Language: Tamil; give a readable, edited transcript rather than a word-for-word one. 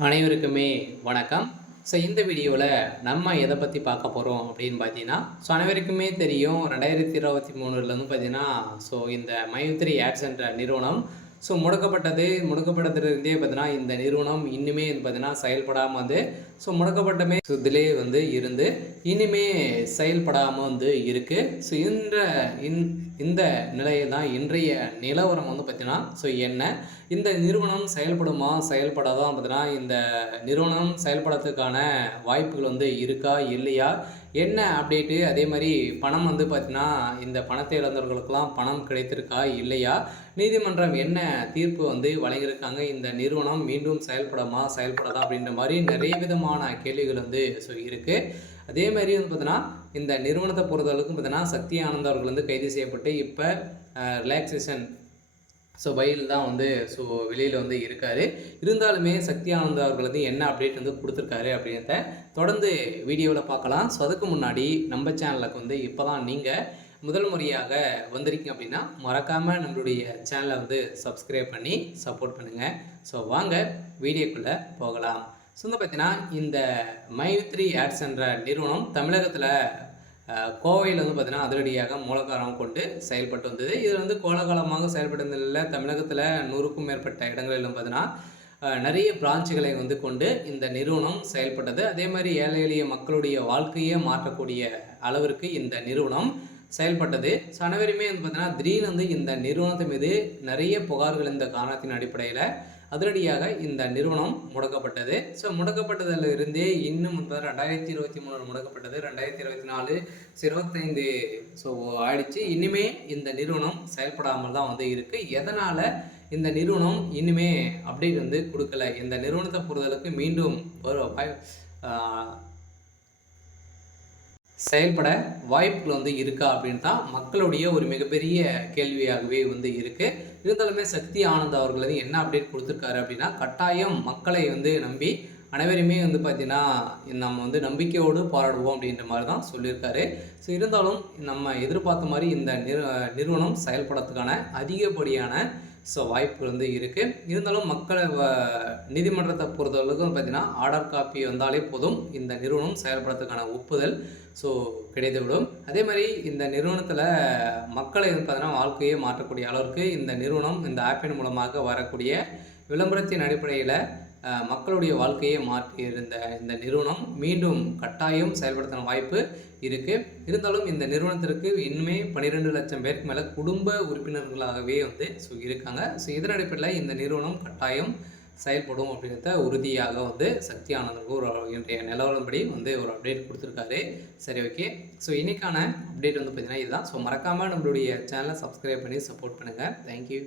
அனைவருக்குமே வணக்கம். இந்த வீடியோவில் நம்ம எதை பற்றி பார்க்க போகிறோம் அப்படின்னு பார்த்தீங்கன்னா, அனைவருக்குமே தெரியும் 2023லேருந்து பார்த்தீங்கன்னா, இந்த மைத்ரி ஆட்ஸ் என்ற நிறுவனம் முடக்கப்பட்டதுலேருந்தே பார்த்தீங்கன்னா, இந்த நிறுவனம் இன்னுமே பார்த்தீங்கன்னா செயல்படாமல் வந்து முடக்கப்பட்டமே இதிலே வந்து இருந்து இனிமே செயல்படாமல் வந்து இருக்குது. இந்த நிலையில் தான் இன்றைய நிலவரம் வந்து பார்த்தீங்கன்னா என்ன இந்த நிறுவனம் செயல்படுமா செயல்படாதான் பார்த்தீங்கன்னா இந்த நிறுவனம் செயல்படுறதுக்கான வாய்ப்புகள் வந்து இருக்கா இல்லையா, என்ன அப்டேட்டு, அதே மாதிரி பணம் வந்து பார்த்தீங்கன்னா இந்த பணத்தை இழந்தவர்களுக்கெல்லாம் பணம் கிடைத்திருக்கா இல்லையா, நீதிமன்றம் என்ன தீர்ப்பு வந்து வழங்கியிருக்காங்க, இந்த நிறுவனம் மீண்டும் செயல்படாதா அப்படின்ற மாதிரி நிறைய விதமான கேள்விகள் வந்து இருக்குது. அதே மாதிரி வந்து பார்த்தீங்கன்னா இந்த நிறுவனத்தை பொறுத்தளவுக்கு பார்த்தீங்கன்னா சக்தி ஆனந்த் அவர்கள் வந்து கைது செய்யப்பட்டு இப்போ ரிலாக்ஸேஷன் பையில் தான் வந்து வெளியில் வந்து இருக்கார். இருந்தாலுமே சக்தி ஆனந்த் அவர்கள் வந்து என்ன அப்டேட் வந்து கொடுத்துருக்காரு அப்படின்றத தொடர்ந்து வீடியோவில் பார்க்கலாம். அதுக்கு முன்னாடி நம்ம சேனலுக்கு வந்து இப்போ தான் நீங்கள் முதல் முறையாக வந்திருக்கீங்க அப்படின்னா மறக்காமல் நம்மளுடைய சேனலை வந்து சப்ஸ்கிரைப் பண்ணி சப்போர்ட் பண்ணுங்கள். வாங்க வீடியோக்குள்ளே போகலாம். பார்த்தீங்கன்னா இந்த மைத்ரி ஆட்ஸ் என்ற நிறுவனம் தமிழகத்தில் கோவையில் வந்து பார்த்தீங்கன்னா அதிரடியாக மூலகாரம் கொண்டு செயல்பட்டு வந்தது. இதில் வந்து கோலகாலமாக செயல்பட்டதில் தமிழகத்தில் 100க்கும் மேற்பட்ட இடங்களிலும் பார்த்தீங்கன்னா நிறைய பிரான்ச்சுகளை வந்து கொண்டு இந்த நிறுவனம் செயல்பட்டது. அதே மாதிரி ஏழை எளிய மக்களுடைய வாழ்க்கையை மாற்றக்கூடிய அளவிற்கு இந்த நிறுவனம் செயல்பட்டது. அனைவருமே வந்து பார்த்தீங்கன்னா திடீர்னு வந்து இந்த நிறுவனத்தின் மீது நிறைய புகார்கள் இந்த காரணத்தின் அடிப்படையில் அதிரடியாக இந்த நிறுவனம் முடக்கப்பட்டது. முடக்கப்பட்டதில் இருந்தே இன்னும் 2023 முடக்கப்பட்டது, 2024 25 ஆயிடுச்சு. இனிமே இந்த நிறுவனம் செயல்படாமல் தான் வந்து இருக்குது. எதனால் இந்த நிறுவனம் இனிமே அப்டேட் வந்து கொடுக்கல, இந்த நிறுவனத்தை பொறுத்தளவுக்கு மீண்டும் செயல்பட வாய்ப்புகள் வந்து இருக்கா அப்படின்னு தான் மக்களுடைய ஒரு மிகப்பெரிய கேள்வியாகவே வந்து இருக்குது. இருந்தாலுமே சக்தி ஆனந்த் அவர்கள் வந்து என்ன அப்டேட் கொடுத்துருக்காரு அப்படின்னா, கட்டாயம் மக்களை வந்து நம்பி அனைவருமே வந்து பார்த்திங்கன்னா நம்ம வந்து நம்பிக்கையோடு போராடுவோம் அப்படின்ற மாதிரி தான் சொல்லியிருக்காரு. இருந்தாலும் நம்ம எதிர்பார்த்த மாதிரி இந்த நிறுவனம் செயல்படுறதுக்கான அதிகப்படியான வாய்ப்பு வந்து இருக்குது. இருந்தாலும் மக்களை நீதிமன்றத்தை பொறுத்தளவுக்கு பார்த்திங்கன்னா ஆர்டர் காப்பி வந்தாலே போதும் இந்த நிறுவனம் செயல்படுறதுக்கான ஒப்புதல் கிடைத்துவிடும். அதே மாதிரி இந்த நிறுவனத்தில் மக்களை பார்த்தீங்கன்னா வாழ்க்கையை மாற்றக்கூடிய அளவிற்கு இந்த நிறுவனம் இந்த ஆப்பின் மூலமாக வரக்கூடிய விளம்பரத்தின் அடிப்படையில் மக்களுடைய வாழ்க்கையை மாற்றியிருந்த இந்த நிறுவனம் மீண்டும் கட்டாயம் செயல்படுத்தின வாய்ப்பு இருக்குது. இருந்தாலும் இந்த நிறுவனத்திற்கு இன்னுமே 12 லட்சம் பேருக்கு மேலே குடும்ப உறுப்பினர்களாகவே வந்து இருக்காங்க. இதன் அடிப்படையில் இந்த நிறுவனம் கட்டாயம் செயல்படும் அப்படின்றத உறுதியாக வந்து சக்தி ஆனந்துக்கு ஒரு இன்றைய நிலவரப்படி வந்து ஒரு அப்டேட் கொடுத்துருக்காரு. சரி, ஓகே. இன்றைக்கான அப்டேட் வந்து பார்த்திங்கன்னா இதுதான். மறக்காமல் நம்மளுடைய சேனலை சப்ஸ்கிரைப் பண்ணி சப்போர்ட் பண்ணுங்கள். தேங்க்யூ.